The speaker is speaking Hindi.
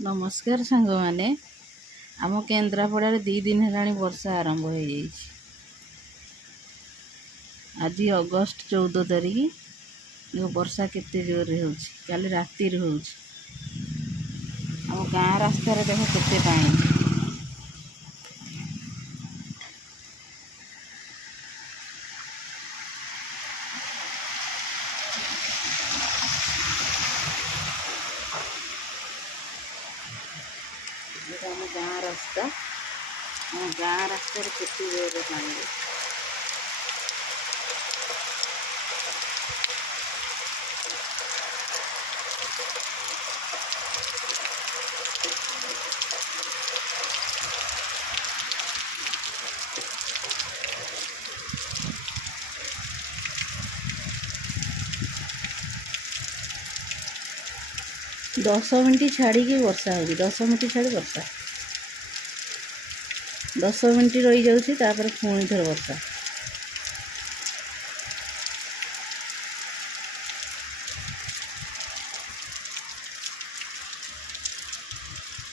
नमस्कार सांग मैंने आम केन्द्रापड़ा 2 दिन है वर्षा आरंभ हो जाइए। आज अगस्ट 14 तारीख वर्षा केते जोर हो काली राति हो गाँ रास्तार देख केते पानी। आम गाँ रास्ता केते जोर पानी। 10 मिनट छाड़ी वर्षा हो 10 मिनट छाड़ी वर्षा 10 मिनट रही जाऊँगी पुणी थोड़ा वर्षा।